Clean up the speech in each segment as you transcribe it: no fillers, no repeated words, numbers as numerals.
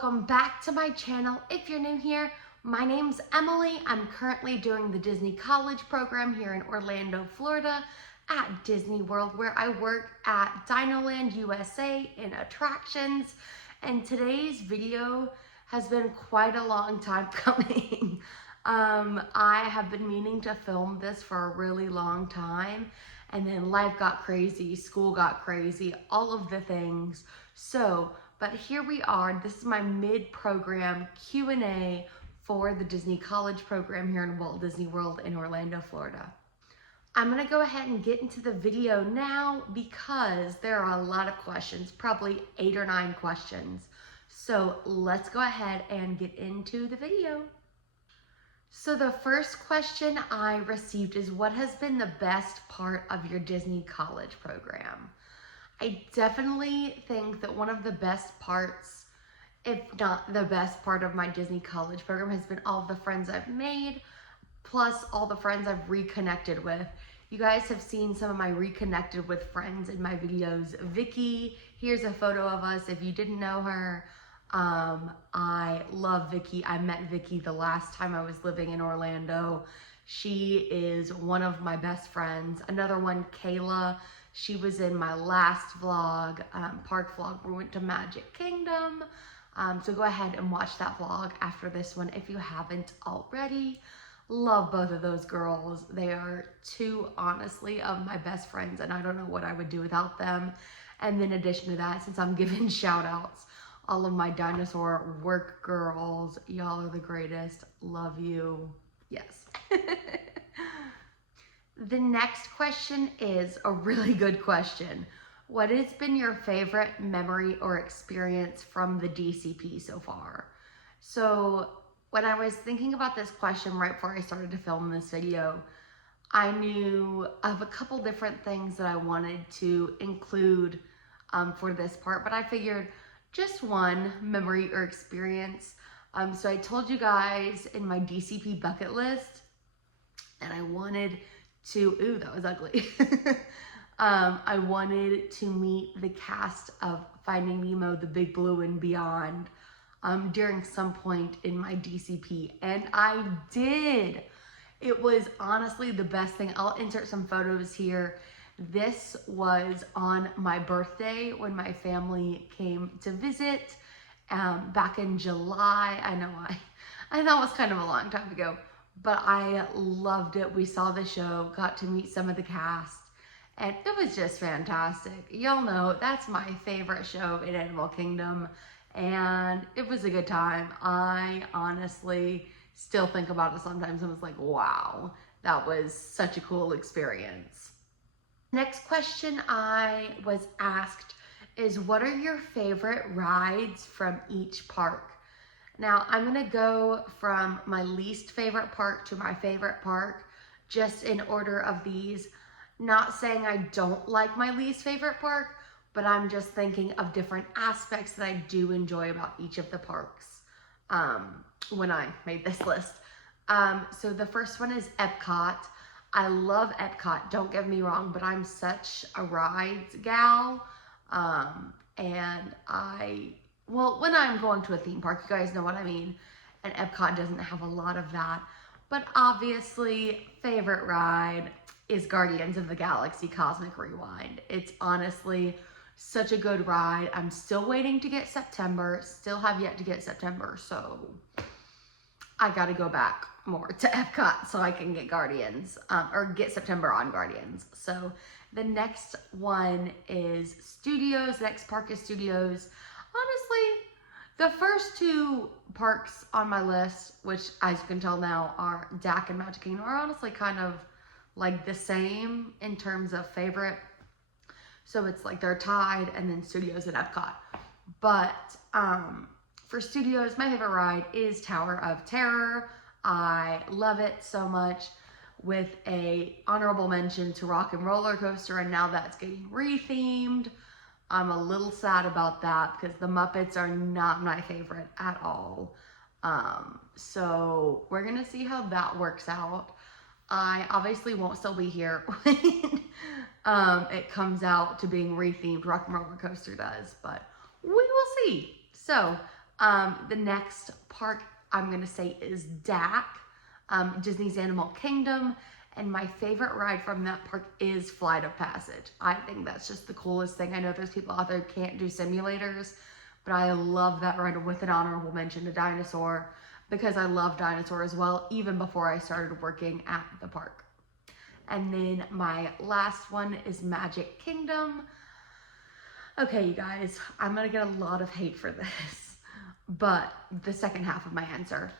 welcome back to my channel. If you're new here, my name's Emily. I'm currently doing the Disney College program here in Orlando, Florida at Disney World, where I work at Dinoland USA in attractions. And today's video has been quite a long time coming. I have been meaning to film this for a really long time, and then life got crazy, school got crazy, all of the things. But here we are. This is my mid-program Q&A for the Disney College program here in Walt Disney World in Orlando, Florida. I'm gonna go ahead and get into the video now because there are a lot of questions, probably 8 or 9 questions. So let's go ahead and get into the video. So the first question I received is, what has been the best part of your Disney College program? I definitely think that one of the best parts, if not the best part of my Disney College program, has been all of the friends I've made, plus all the friends I've reconnected with. You guys have seen some of my reconnected with friends in my videos. Vicky, here's a photo of us if you didn't know her. I love Vicky. I met Vicky the last time I was living in Orlando. She is one of my best friends. Another one, Kayla. She was in my last vlog, park vlog. We went to Magic Kingdom. So go ahead and watch that vlog after this one if you haven't already. Love both of those girls. They are two, honestly, of my best friends, and I don't know what I would do without them. And in addition to that, since I'm giving shout outs, all of my dinosaur work girls, y'all are the greatest. Love you. Yes. The next question is a really good question. What has been your favorite memory or experience from the DCP so far? So when I was thinking about this question right before I started to film this video, I knew of a couple different things that I wanted to include for this part, but I figured just one memory or experience. So I told you guys in my DCP bucket list, and I wanted to, ooh, that was ugly. I wanted to meet the cast of Finding Nemo, The Big Blue and Beyond during some point in my DCP, and I did. It was honestly the best thing. I'll insert some photos here. This was on my birthday when my family came to visit back in July. I know I thought it was kind of a long time ago, but I loved it. We saw the show, got to meet some of the cast, and it was just fantastic. Y'all know that's my favorite show in Animal Kingdom, and it was a good time. I honestly still think about it sometimes and was like, wow, that was such a cool experience. Next question I was asked is, what are your favorite rides from each park? Now, I'm gonna go from my least favorite park to my favorite park, just in order of these. Not saying I don't like my least favorite park, but I'm just thinking of different aspects that I do enjoy about each of the parks when I made this list. So the first one is Epcot. I love Epcot, don't get me wrong, but I'm such a rides gal. And when I'm going to a theme park, you guys know what I mean, and Epcot doesn't have a lot of that. But obviously, favorite ride is Guardians of the Galaxy Cosmic Rewind. It's honestly such a good ride. I'm still waiting to get September, still have yet to get September, so I gotta go back more to Epcot so I can get Guardians, or get September on Guardians. So the next one is Studios. The next park is Studios. Honestly, the first 2 parks on my list, which as you can tell now are DAC and Magic Kingdom, are honestly kind of like the same in terms of favorite. So it's like they're tied, and then Studios and Epcot. But for Studios, my favorite ride is Tower of Terror. I love it so much, with a honorable mention to Rock and Roller Coaster, and now that's getting rethemed. I'm a little sad about that because the Muppets are not my favorite at all. So we're gonna see how that works out. I obviously won't still be here when it comes out to being rethemed. Rock and Roller Coaster does, but we will see. So The next park I'm gonna say is DAC, Disney's Animal Kingdom. And my favorite ride from that park is Flight of Passage. I think that's just the coolest thing. I know there's people out there who can't do simulators, but I love that ride, with an honorable mention to Dinosaur, because I love Dinosaur as well, even before I started working at the park. And then my last one is Magic Kingdom. Okay, you guys, I'm gonna get a lot of hate for this, but the second half of my answer.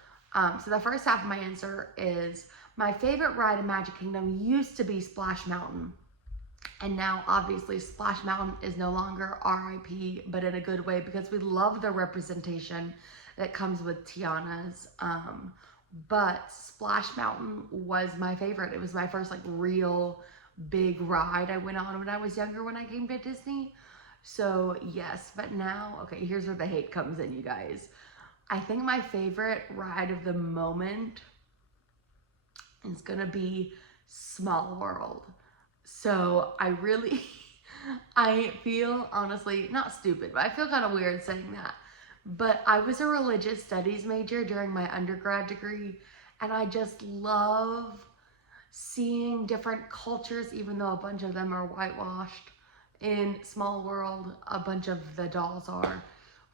So the first half of my answer is, my favorite ride in Magic Kingdom used to be Splash Mountain. And now, obviously, Splash Mountain is no longer RIP, but in a good way, because we love the representation that comes with Tiana's. But Splash Mountain was my favorite. It was my first like real big ride I went on when I was younger, when I came to Disney. So yes, but now, okay, here's where the hate comes in, you guys. I think my favorite ride of the moment is gonna be Small World. So I really, I feel honestly, not stupid, but I feel kind of weird saying that. But I was a religious studies major during my undergrad degree, and I just love seeing different cultures, even though a bunch of them are whitewashed. In Small World, a bunch of the dolls are.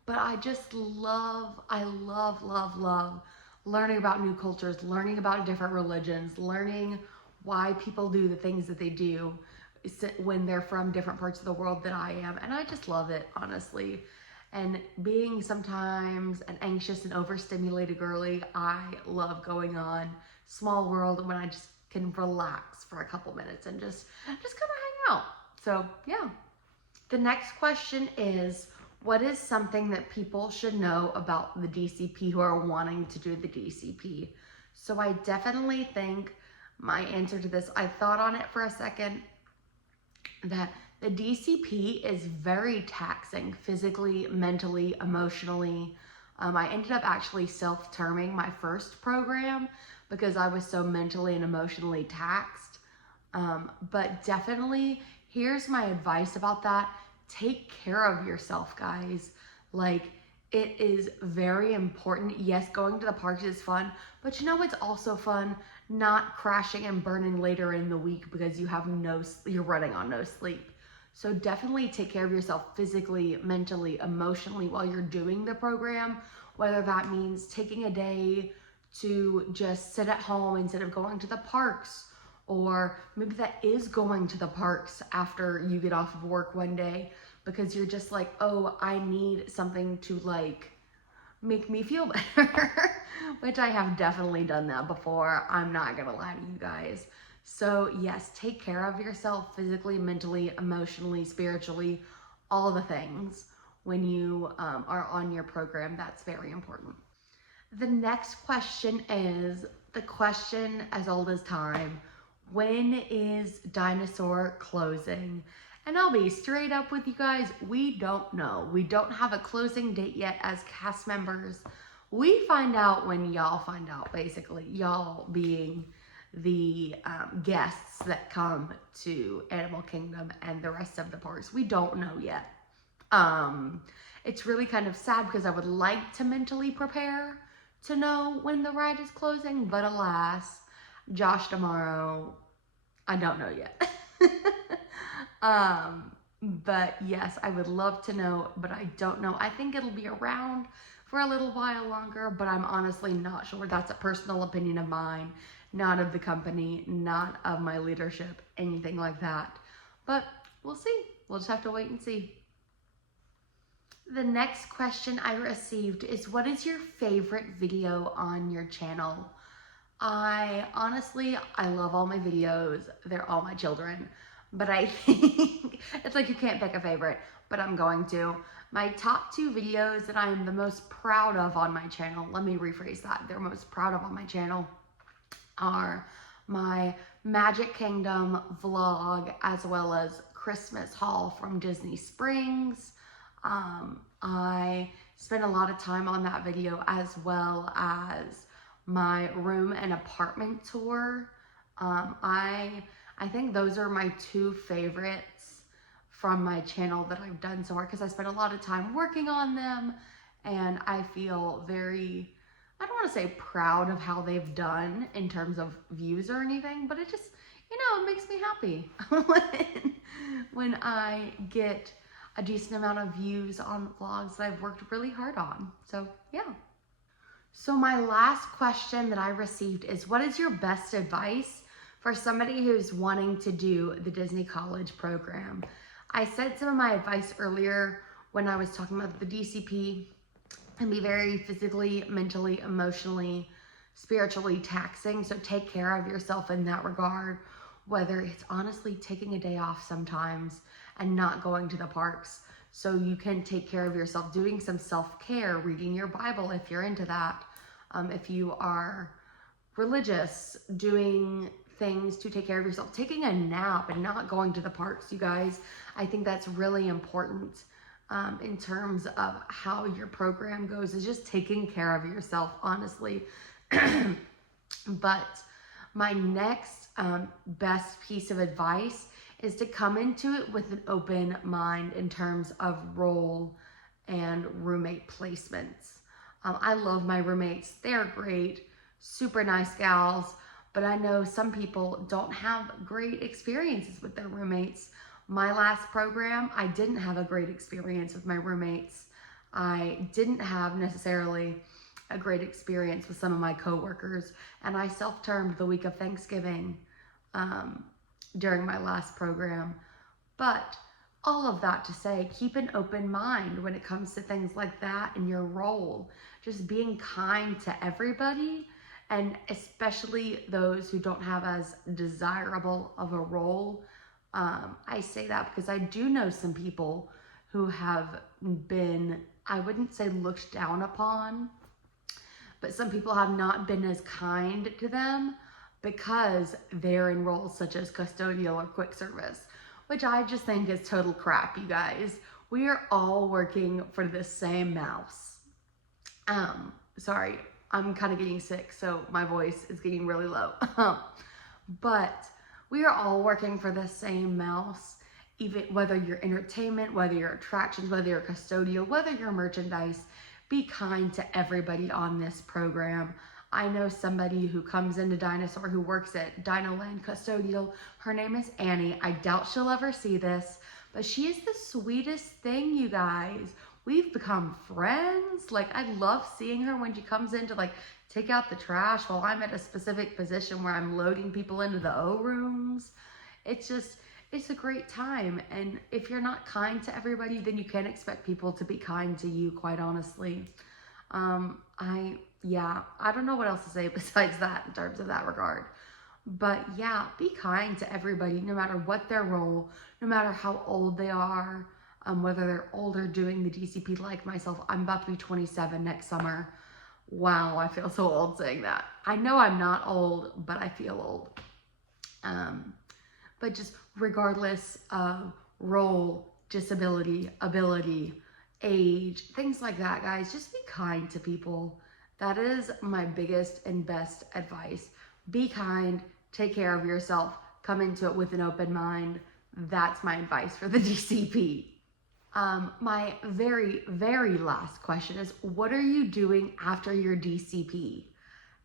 But I just love, I love, love, love learning about new cultures, learning about different religions, learning why people do the things that they do when they're from different parts of the world that I am. And I just love it, honestly. And being sometimes an anxious and overstimulated girly, I love going on Small World when I just can relax for a couple minutes and just kind of hang out. So yeah. The next question is, what is something that people should know about the DCP who are wanting to do the DCP? So I definitely think my answer to this, I thought on it for a second, that the DCP is very taxing physically, mentally, emotionally. I ended up actually self-terming my first program because I was so mentally and emotionally taxed. But definitely, here's my advice about that. Take care of yourself, guys. Like, it is very important. Yes, going to the parks is fun, but you know what's also fun? Not crashing and burning later in the week because you're running on no sleep. So definitely take care of yourself physically, mentally, emotionally while you're doing the program, whether that means taking a day to just sit at home instead of going to the parks, or maybe that is going to the parks after you get off of work one day because you're just like, oh, I need something to like make me feel better, which I have definitely done that before. I'm not gonna lie to you guys. So yes, take care of yourself physically, mentally, emotionally, spiritually, all the things when you are on your program. That's very important. The next question is the question as old as time. When is Dinosaur closing? And I'll be straight up with you guys, we don't know. We don't have a closing date yet as cast members. We find out when y'all find out, basically. Y'all being the guests that come to Animal Kingdom and the rest of the parks. We don't know yet. It's really kind of sad because I would like to mentally prepare to know when the ride is closing, but alas, Josh tomorrow, I don't know yet. But yes, I would love to know, but I don't know. I think it'll be around for a little while longer, but I'm honestly not sure. That's a personal opinion of mine, not of the company, not of my leadership, anything like that. But we'll see. We'll just have to wait and see. The next question I received is, what is your favorite video on your channel? I love all my videos. They're all my children. But I think it's like you can't pick a favorite, but I'm going to. My top 2 videos that I'm the most proud of on my channel, let me rephrase that, they're most proud of on my channel, are my Magic Kingdom vlog as well as Christmas haul from Disney Springs. I spent a lot of time on that video, as well as my room and apartment tour. I think those are my 2 favorites from my channel that I've done so far because I spent a lot of time working on them And I feel very, I don't want to say proud of how they've done in terms of views or anything, but it just, it makes me happy when I get a decent amount of views on vlogs that I've worked really hard on. So yeah. So my last question that I received is, what is your best advice for somebody who's wanting to do the Disney College program? I said some of my advice earlier when I was talking about the DCP. And be very physically, mentally, emotionally, spiritually taxing. So take care of yourself in that regard, whether it's honestly taking a day off sometimes and not going to the parks so you can take care of yourself, doing some self-care, reading your Bible if you're into that. If you are religious, doing things to take care of yourself, taking a nap and not going to the parks, you guys. I think that's really important. In terms of how your program goes, is just taking care of yourself, honestly. But my next best piece of advice is to come into it with an open mind in terms of role and roommate placements. I love my roommates. They're great, super nice gals, but I know some people don't have great experiences with their roommates. My last program, I didn't have a great experience with my roommates. I didn't have necessarily a great experience with some of my coworkers, and I self-termed the week of Thanksgiving during my last program. But all of that to say, keep an open mind when it comes to things like that in your role. Just being kind to everybody, and especially those who don't have as desirable of a role. I say that because I do know some people who have been, I wouldn't say looked down upon, but some people have not been as kind to them because they're in roles such as custodial or quick service, which I just think is total crap, you guys. We are all working for the same mouse. Sorry, I'm kind of getting sick, so my voice is getting really low. But we are all working for the same mouse, even whether you're entertainment, whether you're attractions, whether you're custodial, whether you're merchandise. Be kind to everybody on this program. I know somebody who comes into Dinosaur who works at Dino Land Custodial. Her name is Annie. I doubt she'll ever see this, but she is the sweetest thing, you guys. We've become friends. Like, I love seeing her when she comes in to take out the trash while I'm at a specific position where I'm loading people into the O rooms. It's a great time. And if you're not kind to everybody, then you can't expect people to be kind to you, quite honestly. I don't know what else to say besides that in terms of that regard. But yeah, be kind to everybody, no matter what their role, no matter how old they are, whether they're older doing the DCP like myself. I'm about to be 27 next summer. Wow, I feel so old saying that. I know I'm not old, but I feel old. But just regardless of role, disability, ability, age, things like that, guys, just be kind to people. That is my biggest and best advice. Be kind, take care of yourself, come into it with an open mind. That's my advice for the DCP. My very, very last question is, what are you doing after your DCP?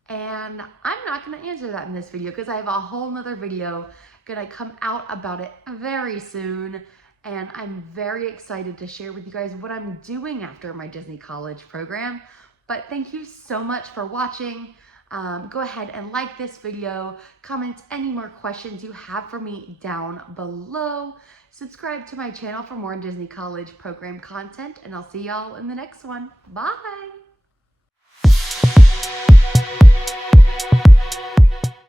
And I'm not going to answer that in this video because I have a whole nother video going to come out about it very soon. And I'm very excited to share with you guys what I'm doing after my Disney College program. But thank you so much for watching. Go ahead and like this video, comment any more questions you have for me down below. Subscribe to my channel for more Disney College program content, and I'll see y'all in the next one. Bye!